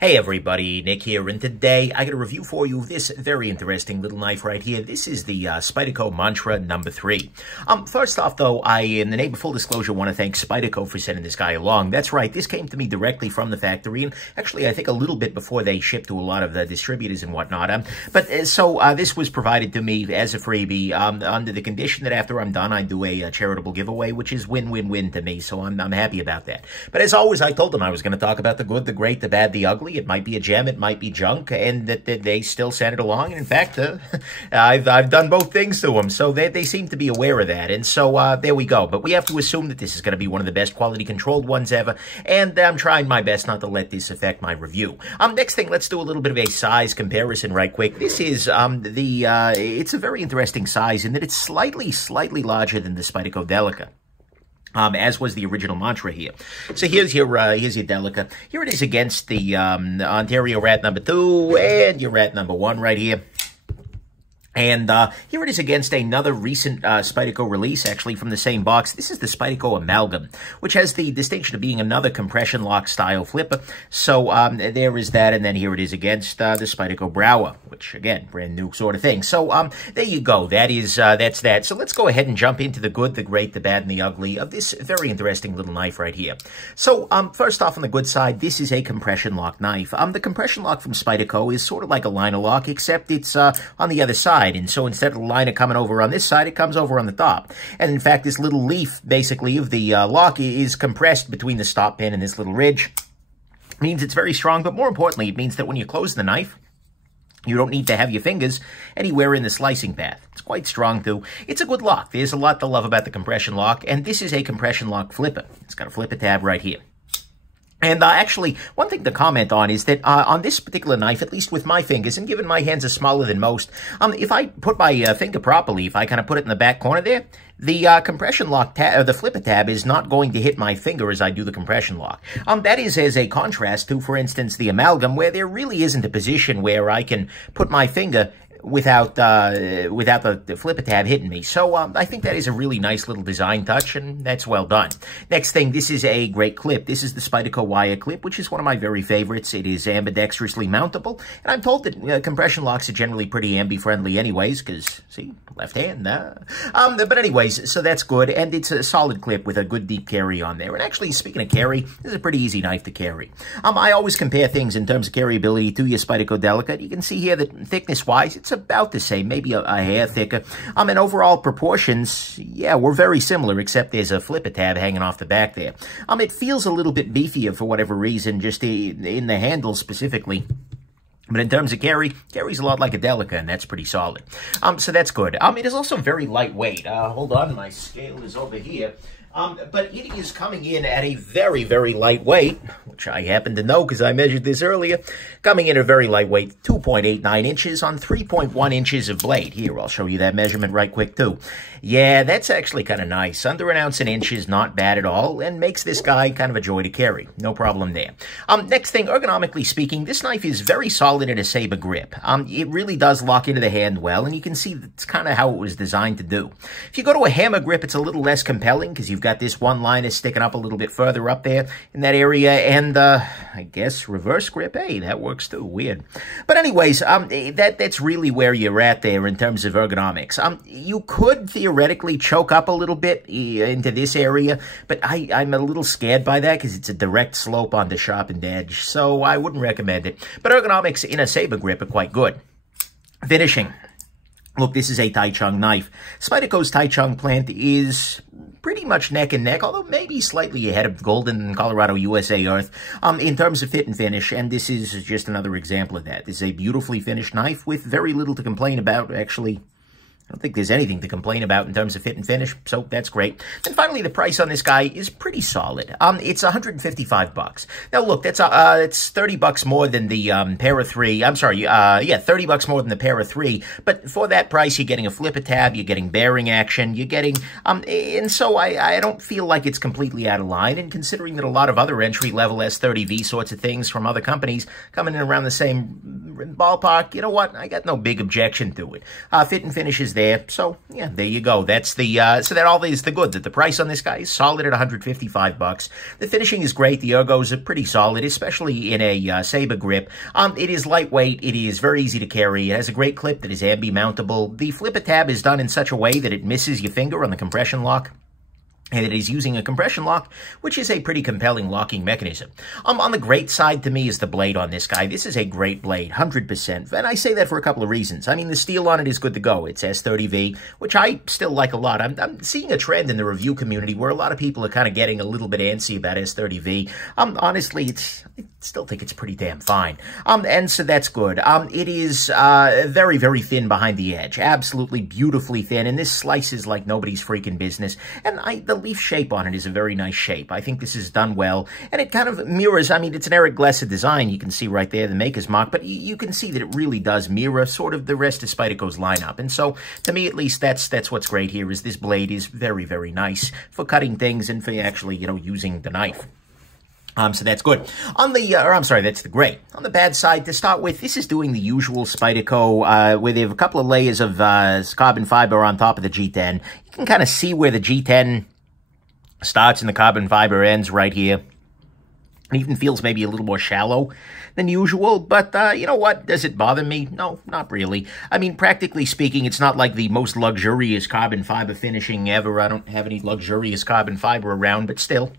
Hey everybody, Nick here, and today I got a review for you of this very interesting little knife right here. This is the Spyderco Mantra number 3. First off though, in the name of full disclosure, want to thank Spyderco for sending this guy along. That's right, this came to me directly from the factory, and actually I think a little bit before they shipped to a lot of the distributors and whatnot. So this was provided to me as a freebie under the condition that after I'm done I do a charitable giveaway, which is win-win-win to me, so I'm happy about that. But as always, I told them I was going to talk about the good, the great, the bad, the ugly. It might be a gem, it might be junk, and that they still sent it along. And in fact, I've done both things to them, so they seem to be aware of that. And so there we go. But we have to assume that this is going to be one of the best quality controlled ones ever, and I'm trying my best not to let this affect my review. Next thing, let's do a little bit of a size comparison right quick. This is it's a very interesting size in that it's slightly larger than the Spyderco Delica. As was the original Mantra here. So here's your Delica. Here it is against the Ontario Rat number 2 and your Rat number 1 right here. And here it is against another recent Spyderco release, actually from the same box. This is the Spyderco Amalgam, which has the distinction of being another compression lock style flipper. So there is that, and then here it is against the Spyderco Brower, which again, brand new sort of thing. So there you go. That's that. So let's go ahead and jump into the good, the great, the bad, and the ugly of this very interesting little knife right here. So first off, on the good side, this is a compression lock knife. The compression lock from Spyderco is sort of like a liner lock, except it's on the other side. And so instead of the liner coming over on this side, it comes over on the top. And in fact, this little leaf, basically, of the lock is compressed between the stop pin and this little ridge. It means it's very strong, but more importantly, it means that when you close the knife, you don't need to have your fingers anywhere in the slicing path. It's quite strong, too. It's a good lock. There's a lot to love about the compression lock, and this is a compression lock flipper. It's got a flipper tab right here. And actually, one thing to comment on is that on this particular knife, at least with my fingers, and given my hands are smaller than most, if I put my finger properly, if I kind of put it in the back corner there, the compression lock tab, the flipper tab, is not going to hit my finger as I do the compression lock. That is as a contrast to, for instance, the Amalgam, where there really isn't a position where I can put my finger without the flipper tab hitting me. So I think that is a really nice little design touch, and that's well done. Next thing, this is a great clip. This is the Spyderco wire clip, which is one of my very favorites. It is Ambidextrous Lis Mountable, and I'm told that compression locks are generally pretty ambi-friendly anyways, because, see, left hand, but anyways, so that's good, and it's a solid clip with a good deep carry on there. And actually, speaking of carry, this is a pretty easy knife to carry. I always compare things in terms of carryability to your Spyderco Delica. You can see here that thickness-wise, it's about the same, maybe a hair thicker. And overall proportions, yeah, we're very similar, except there's a flipper tab hanging off the back there. It feels a little bit beefier for whatever reason, just in the handle specifically. But in terms of carries a lot like a Delica, and that's pretty solid. So that's good. It is also very lightweight. Hold on, my scale is over here. But it is coming in at a very, very lightweight, which I happen to know because I measured this earlier, coming in at a very lightweight 2.89 inches on 3.1 inches of blade. Here, I'll show you that measurement right quick, too. Yeah, that's actually kind of nice. Under an ounce an inch is not bad at all, and makes this guy kind of a joy to carry. No problem there. Next thing, ergonomically speaking, this knife is very solid in a saber grip. It really does lock into the hand well, and you can see that's kind of how it was designed to do. If you go to a hammer grip, it's a little less compelling because you've got this one liner sticking up a little bit further up there in that area, and I guess reverse grip, hey, that works too, weird. But anyways, that's really where you're at there in terms of ergonomics. You could theoretically choke up a little bit into this area, but I'm a little scared by that because it's a direct slope on the sharpened edge, so I wouldn't recommend it. But ergonomics in a saber grip are quite good. Finishing. Look, this is a Taichung knife. Spyderco's Taichung plant is pretty much neck and neck, although maybe slightly ahead of Golden, Colorado, USA Earth, in terms of fit and finish, and this is just another example of that. This is a beautifully finished knife with very little to complain about, actually. I don't think there's anything to complain about in terms of fit and finish, so that's great. And finally, the price on this guy is pretty solid. It's $155. Now, look, that's it's 30 bucks more than the Para 3. I'm sorry, yeah, 30 bucks more than the Para 3. But for that price, you're getting a flipper tab, you're getting bearing action, you're getting, and so I don't feel like it's completely out of line. And considering that a lot of other entry-level S30V sorts of things from other companies coming in around the same ballpark, you know what? I got no big objection to it. Fit and finish is there. there. So, yeah, there you go. That's the, so that all is the good. That the price on this guy is solid at $155. The finishing is great. The ergos are pretty solid, especially in a saber grip. It is lightweight. It is very easy to carry. It has a great clip that is ambi-mountable. The flipper tab is done in such a way that it misses your finger on the compression lock. And it is using a compression lock, which is a pretty compelling locking mechanism. On the great side to me is the blade on this guy. This is a great blade, 100%. And I say that for a couple of reasons. I mean, the steel on it is good to go. It's S30V, which I still like a lot. I'm seeing a trend in the review community where a lot of people are kind of getting a little bit antsy about S30V. Honestly, I still think it's pretty damn fine. And so that's good. It is very, very thin behind the edge. Absolutely beautifully thin. And this slices like nobody's freaking business. And the leaf shape on it is a very nice shape. I think this is done well, and it kind of mirrors, I mean, it's an Eric Glesser design. You can see right there the maker's mark, but you can see that it really does mirror sort of the rest of Spyderco's lineup. And so, to me at least, that's what's great here, is this blade is very, very nice for cutting things and for actually, you know, using the knife. So that's good. On the, I'm sorry, that's the great. On the bad side, to start with, this is doing the usual Spyderco, where they have a couple of layers of carbon fiber on top of the G10. You can kind of see where the G10 starts and the carbon fiber ends right here. It even feels maybe a little more shallow than usual, but you know what? Does it bother me? No, not really. I mean, practically speaking, it's not like the most luxurious carbon fiber finishing ever. I don't have any luxurious carbon fiber around, but still.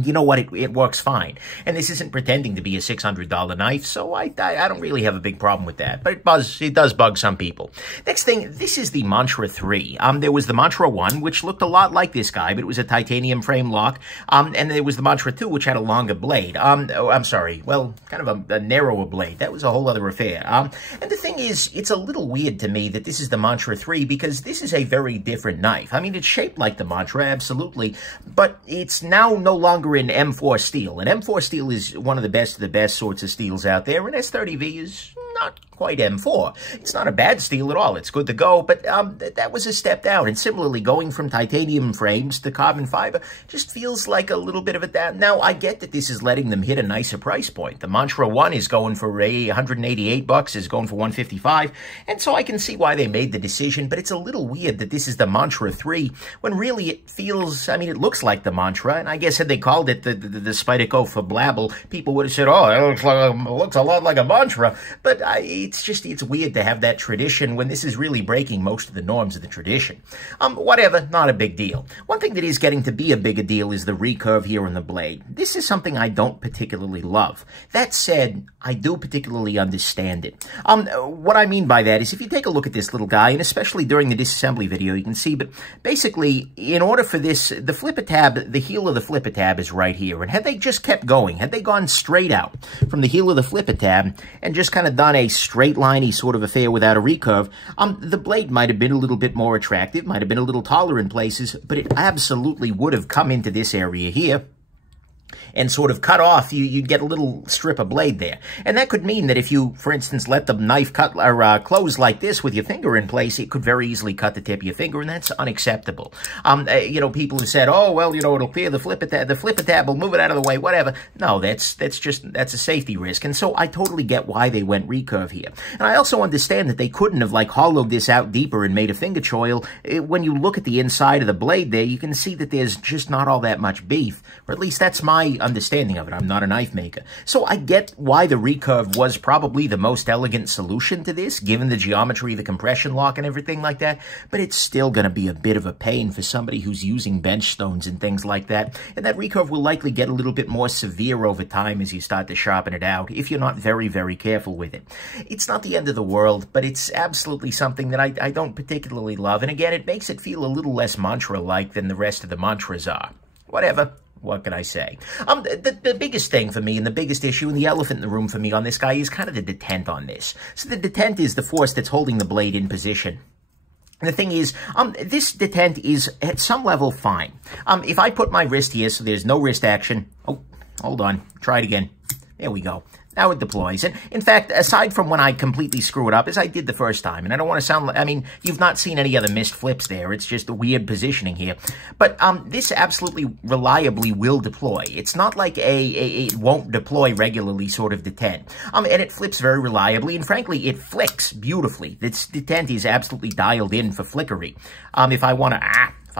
You know what? It works fine. And this isn't pretending to be a $600 knife, so I don't really have a big problem with that. But it does bug some people. Next thing, this is the Mantra 3. There was the Mantra 1, which looked a lot like this guy, but it was a titanium frame lock. And there was the Mantra 2, which had a longer blade. I'm sorry. Well, kind of a narrower blade. That was a whole other affair. And the thing is, it's a little weird to me that this is the Mantra 3, because this is a very different knife. I mean, it's shaped like the Mantra, absolutely, but it's now no longer in M4 steel. And M4 steel is one of the best sorts of steels out there, and S30V is not quite M4. It's not a bad steel at all. It's good to go, but that was a step down. And similarly, going from titanium frames to carbon fiber just feels like a little bit of a down. Now, I get that this is letting them hit a nicer price point. The Mantra 1 is going for $188, is going for $155, and so I can see why they made the decision, but it's a little weird that this is the Mantra 3, when really it feels, I mean, it looks like the Mantra, and I guess had they called it the Spyderco for Blabble, people would have said, oh, it looks a lot like a Mantra, but it's weird to have that tradition when this is really breaking most of the norms of the tradition. Whatever, not a big deal. One thing that is getting to be a bigger deal is the recurve here on the blade. This is something I don't particularly love. That said, I do particularly understand it. What I mean by that is if you take a look at this little guy, and especially during the disassembly video, you can see, but basically, in order for this, the flipper tab, the heel of the flipper tab is right here, and had they just kept going, had they gone straight out from the heel of the flipper tab and just kind of done a straight liney sort of affair without a recurve, the blade might have been a little bit more attractive, might have been a little taller in places, but it absolutely would have come into this area here and sort of cut off, you'd get a little strip of blade there. And that could mean that if you, for instance, let the knife cut or close like this with your finger in place, it could very easily cut the tip of your finger, and that's unacceptable. You know, people have said, oh, well, you know, it'll clear the flipper tab will move it out of the way, whatever. No, that's a safety risk. And so I totally get why they went recurve here. And I also understand that they couldn't have, like, hollowed this out deeper and made a finger choil. When you look at the inside of the blade there, you can see that there's just not all that much beef, or at least that's my understanding of it. I'm not a knife maker. So I get why the recurve was probably the most elegant solution to this, given the geometry, the compression lock, and everything like that, but it's still going to be a bit of a pain for somebody who's using bench stones and things like that, and that recurve will likely get a little bit more severe over time as you start to sharpen it out, if you're not very, very careful with it. It's not the end of the world, but it's absolutely something that I don't particularly love, and again, it makes it feel a little less Mantra-like than the rest of the Mantras are. Whatever. What can I say? The biggest thing for me, and the biggest issue, and the elephant in the room for me on this guy is kind of the detent on this. So the detent is the force that's holding the blade in position. And the thing is, this detent is at some level fine. If I put my wrist here so there's no wrist action, oh, hold on, try it again. There we go. Now it deploys. And in fact, aside from when I completely screw it up, as I did the first time, and I don't want to sound like, I mean, you've not seen any other missed flips there. It's just a weird positioning here. But this absolutely reliably will deploy. It's not like it won't deploy regularly sort of detent. And it flips very reliably, and frankly, it flicks beautifully. This detent is absolutely dialed in for flickery. If I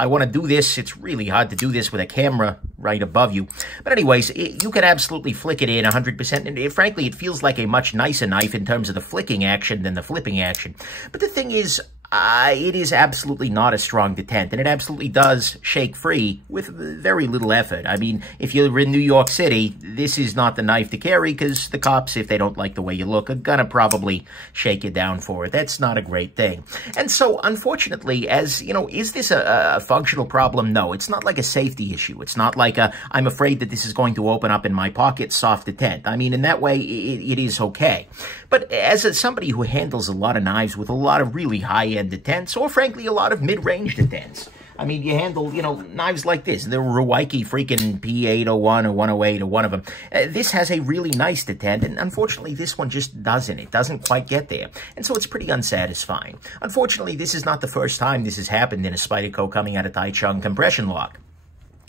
want to do this, it's really hard to do this with a camera right above you. But anyways, you can absolutely flick it in 100%. And frankly, it feels like a much nicer knife in terms of the flicking action than the flipping action. But the thing is, it is absolutely not a strong detent, and it absolutely does shake free with very little effort. I mean, if you're in New York City, this is not the knife to carry, because the cops, if they don't like the way you look, are gonna probably shake you down for it. That's not a great thing. And so, unfortunately, as, you know, is this a functional problem? No, it's not like a safety issue. It's not like I'm afraid that this is going to open up in my pocket soft detent. I mean, in that way, it is okay. But as somebody who handles a lot of knives with a lot of really high-end detents, or frankly a lot of mid-range detents. I mean, you handle, you know, knives like this, the Ruwaiki freaking P801 or 108 or one of them. This has a really nice detent, and unfortunately this one just doesn't. It doesn't quite get there, and so it's pretty unsatisfying. Unfortunately, this is not the first time this has happened in a Spyderco coming out of Taichung compression lock.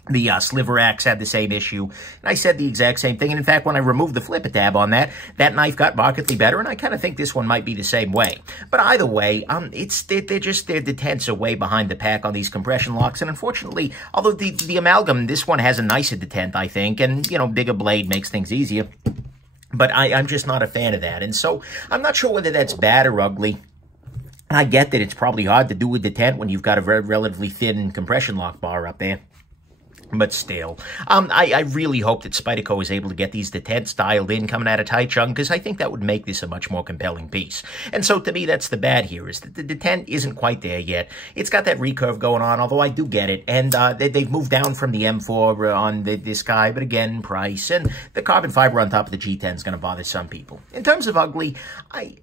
The Sliver Axe had the same issue, and I said the exact same thing. And in fact, when I removed the flipper tab on that knife got markedly better, and I kind of think this one might be the same way. But either way, their detents are way behind the pack on these compression locks, and unfortunately, although the amalgam, this one has a nicer detent, I think, and, you know, bigger blade makes things easier. But I'm just not a fan of that, and so I'm not sure whether that's bad or ugly. I get that it's probably hard to do with detent when you've got a very relatively thin compression lock bar up there. But still, I really hope that Spyderco is able to get these detents dialed in coming out of Taichung, because I think that would make this a much more compelling piece. And so to me, that's the bad here, is that the detent isn't quite there yet. It's got that recurve going on, although I do get it. And they've moved down from the M4 on this guy, but again, price. And the carbon fiber on top of the G10 is going to bother some people. In terms of ugly, I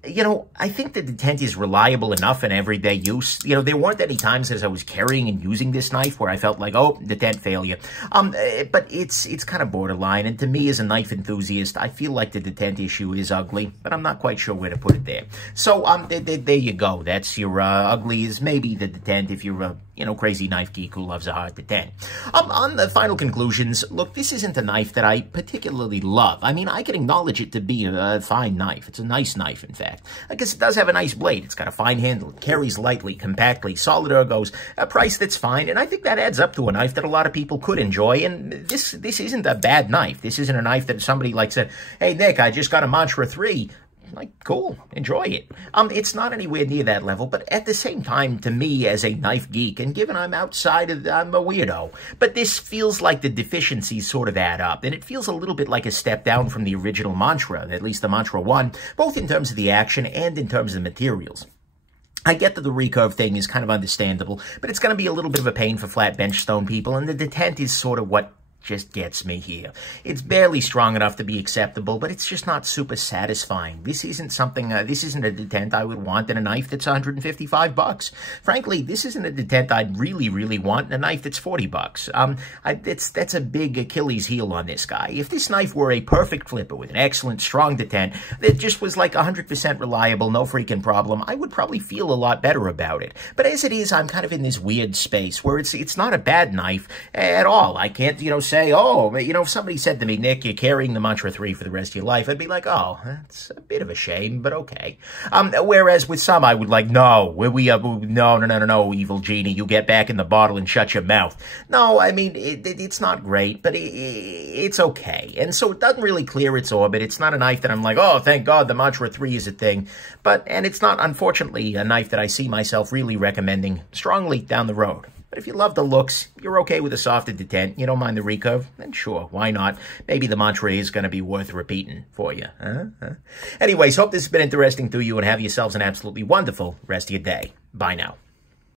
think the detent is reliable enough in everyday use. You know, there weren't any times as I was carrying and using this knife where I felt like, oh, detent failure. But it's kind of borderline, and to me as a knife enthusiast, I feel like the detent issue is ugly, but I'm not quite sure where to put it there. So there you go. That's your ugly is maybe the detent if you're a crazy knife geek who loves a hard detent. On the final conclusions, look, this isn't a knife that I particularly love. I mean, I can acknowledge it to be a fine knife. It's a nice knife, in fact. I guess it does have a nice blade. It's got a fine handle. It carries lightly, compactly, solid ergos, a price that's fine, and I think that adds up to a knife that a lot of people could enjoy, and this isn't a bad knife. This isn't a knife that somebody like said, hey, Nick, I just got a Mantra 3. Like, cool, enjoy it. It's not anywhere near that level, but at the same time, to me, as a knife geek, and given I'm outside of, I'm a weirdo, but this feels like the deficiencies sort of add up, and it feels a little bit like a step down from the original Mantra, at least the Mantra 1, both in terms of the action and in terms of the materials. I get that the recurve thing is kind of understandable, but it's going to be a little bit of a pain for flat bench stone people, and the detent is sort of what just gets me here. It's barely strong enough to be acceptable, but it's just not super satisfying. This isn't something, this isn't a detent I would want in a knife that's $155. Frankly, this isn't a detent I'd really want in a knife that's $40. That's a big Achilles heel on this guy. If this knife were a perfect flipper with an excellent, strong detent that just was like 100% reliable, no freaking problem, I would probably feel a lot better about it. But as it is, I'm kind of in this weird space where it's not a bad knife at all. I can't, say, oh, if somebody said to me, Nick, you're carrying the Mantra 3 for the rest of your life, I'd be like, oh, that's a bit of a shame, but okay. Whereas with some, I would like, no, no, evil genie, you get back in the bottle and shut your mouth. No, I mean, it's not great, but it's okay. And so it doesn't really clear its orbit. It's not a knife that I'm like, oh, thank God the Mantra 3 is a thing. And it's not, unfortunately, a knife that I see myself really recommending strongly down the road. But if you love the looks, you're okay with a softer detent, you don't mind the recurve, then sure, why not? Maybe the Mantra is going to be worth repeating for you. Anyways, hope this has been interesting to you, and have yourselves an absolutely wonderful rest of your day. Bye now.